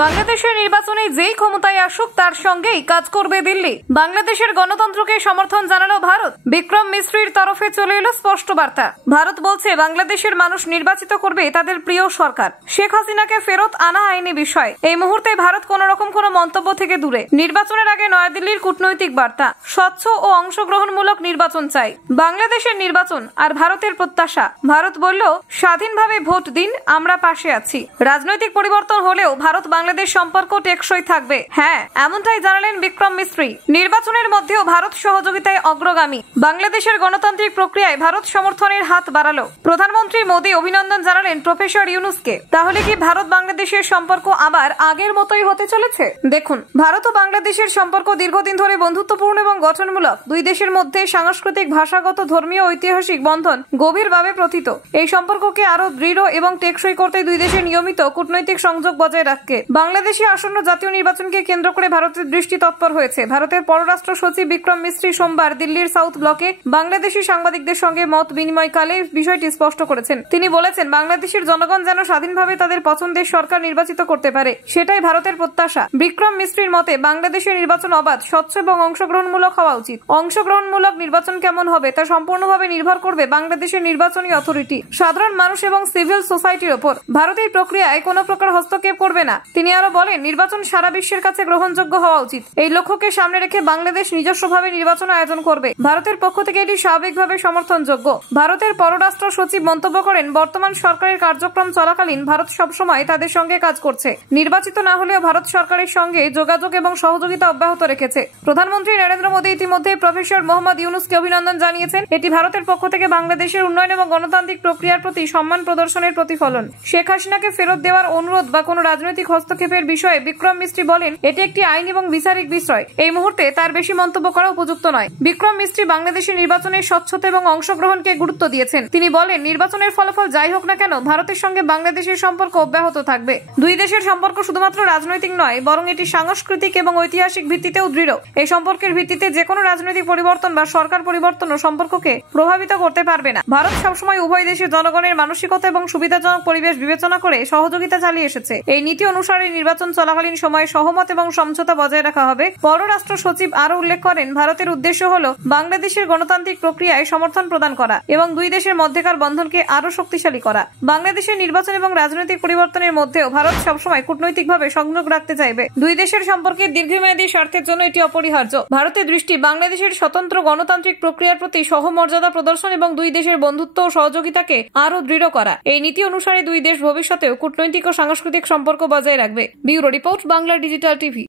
বাংলাদেশের নির্বাচনে যেই ক্ষমতায় আসুক তার সঙ্গেই কাজ করবে দিল্লি। বাংলাদেশের গণতন্ত্রকে সমর্থন জানালো ভারত। বিক্রম মিশ্রির তরফে চলে এলো স্পষ্ট বার্তা। ভারত বলছে বাংলাদেশের মানুষ নির্বাচিত করবে তাদের প্রিয় সরকার। শেখ হাসিনাকে ফেরত আনা আইনি বিষয়। এই মুহূর্তে ভারত কোন রকম কোনো মন্তব্য থেকে দূরে। নির্বাচনের আগে নয়াদিল্লির কূটনৈতিক বার্তা, স্বচ্ছ ও অংশগ্রহণমূলক নির্বাচন চাই। বাংলাদেশের নির্বাচন আর ভারতের প্রত্যাশা। ভারত বলল, স্বাধীনভাবে ভোট দিন, আমরা পাশে আছি। রাজনৈতিক পরিবর্তন হলেও ভারত বাংলাদেশ সম্পর্ক টেকসই থাকবে। হ্যাঁ, এমনটাই জানালেন বিক্রম মিশ্রি। নির্বাচনের মধ্যেও ভারত সহযোগিতায় অগ্রগামী। বাংলাদেশের গণতান্ত্রিক প্রক্রিয়ায় ভারত সমর্থনের হাত বাড়ালো। প্রধানমন্ত্রী মোদী অভিনন্দন জানালেন প্রফেসর ইউনুসকে। তাহলে কি ভারত বাংলাদেশের সম্পর্ক আবার আগের মতোই হতে চলেছে? দেখুন, ভারত ও বাংলাদেশের সম্পর্ক দীর্ঘদিন ধরে বন্ধুত্বপূর্ণ এবং গঠনমূলক। দুই দেশের মধ্যে সাংস্কৃতিক, ভাষাগত, ধর্মীয়, ঐতিহাসিক বন্ধন গভীরভাবে প্রথিত। এই সম্পর্ককে আরো দৃঢ় এবং টেকসই করতে দুই দেশের নিয়মিত কূটনৈতিক সংযোগ বজায় রাখে। বাংলাদেশে আসন্ন জাতীয় নির্বাচনকে কেন্দ্র করে ভারতের দৃষ্টি তৎপর হয়েছে। ভারতের পররাষ্ট্র সচিব বিক্রম মিশ্রি সোমবার দিল্লির সাউথ ব্লকে বাংলাদেশি সাংবাদিকদের সঙ্গে মত বিনিময়কালে বিষয়টি স্পষ্ট করেছেন। তিনি বলেছেন, বাংলাদেশের জনগণ যেন স্বাধীনভাবে তাদের পছন্দের সরকার নির্বাচিত করতে পারে, সেটাই ভারতের প্রত্যাশা। বিক্রম মিশ্রির মতে, বাংলাদেশের নির্বাচন অবাধ, স্বচ্ছ এবং অংশগ্রহণমূলক হওয়া উচিত। অংশগ্রহণমূলক নির্বাচন কেমন হবে তা সম্পূর্ণভাবে নির্ভর করবে বাংলাদেশের নির্বাচনী অথরিটি, সাধারণ মানুষ এবং সিভিল সোসাইটির ওপর। ভারতের প্রক্রিয়ায় কোনো প্রকার হস্তক্ষেপ করবে না। তিনি আরো বলেন, নির্বাচন সারা বিশ্বের কাছে গ্রহণযোগ্য হওয়া উচিত। এই লক্ষ্যকে সামনে রেখে বাংলাদেশ নিজস্বভাবে নির্বাচন আয়োজন করবে। ভারতের পক্ষ থেকে এটি স্বাভাবিকভাবে সমর্থনযোগ্য। ভারতের পররাষ্ট্র সচিব মন্তব্য করেন, বর্তমান সরকারের কার্যক্রম চলাকালীন ভারত সবসময় তাদের সঙ্গে কাজ করছে। নির্বাচিত না হলেও ভারত সরকারের সঙ্গে যোগাযোগ এবং সহযোগিতা অব্যাহত রেখেছে। প্রধানমন্ত্রী নরেন্দ্র মোদী ইতিমধ্যে প্রফেসর মোহাম্মদ ইউনুসকে অভিনন্দন জানিয়েছেন। এটি ভারতের পক্ষ থেকে বাংলাদেশের উন্নয়ন এবং গণতান্ত্রিক প্রক্রিয়ার প্রতি সম্মান প্রদর্শনের প্রতিফলন। শেখ হাসিনাকে ফেরত দেওয়ার অনুরোধ বা কোনো রাজনৈতিক হস্তক্ষেপের বিষয়ে বিক্রম মিশ্রি বলেন, এটি একটি আইন এবং বিচারিক বিষয়। এই মুহূর্তে তার বেশি মন্তব্য করা উপযুক্ত নয়। বিক্রম মিশ্রি বাংলাদেশের নির্বাচনের স্বচ্ছতা এবং অংশগ্রহণকে গুরুত্ব দিয়েছেন। তিনি বলেন, নির্বাচনের ফলাফল যাই হোক না কেন, ভারতের সঙ্গে বাংলাদেশের সম্পর্ক অব্যাহত থাকবে। দুই দেশের সম্পর্ক শুধুমাত্র রাজনৈতিক নয়, বরং এটি সাংস্কৃতিক এবং ঐতিহাসিক ভিত্তিতেও দৃঢ়। এই সম্পর্কের ভিত্তিতে যে কোনো রাজনৈতিক পরিবর্তন বা সরকার পরিবর্তনও সম্পর্ককে প্রভাবিত করতে পারবে না। ভারত সবসময় উভয় দেশের জনগণের মানসিকতা এবং সুবিধাজনক পরিবেশ বিবেচনা করে সহযোগিতা চালিয়ে এসেছে। এই নীতি অনুসারে নির্বাচন চলাকালীন সময়ে সহমত এবং সমঝোতা বজায় রাখা হবে। পররাষ্ট্র সচিব আরো উল্লেখ করেন, ভারতের উদ্দেশ্য হল বাংলাদেশের গণতান্ত্রিক প্রক্রিয়ায় সমর্থন প্রদান করা এবং দুই দেশের মধ্যকার বন্ধনকে আরো শক্তিশালী করা। বাংলাদেশের নির্বাচন এবং রাজনৈতিক পরিবর্তনের মধ্যেও ভারত সবসময় কূটনৈতিকভাবে সংযোগ রাখতে চাইবে। দুই দেশের সম্পর্কের দীর্ঘমেয়াদী স্বার্থের জন্য এটি অপরিহার্য। ভারতের দৃষ্টি বাংলাদেশের স্বতন্ত্র গণতান্ত্রিক প্রক্রিয়ার প্রতি সহমর্যাদা প্রদর্শন এবং দুই দেশের বন্ধুত্ব ও সহযোগিতাকে আরো দৃঢ় করা। এই নীতি অনুসারে দুই দেশ ভবিষ্যতেও কূটনৈতিক ও সাংস্কৃতিক সম্পর্ক বজায় রাখবে। Bureau report, Bangla digital TV.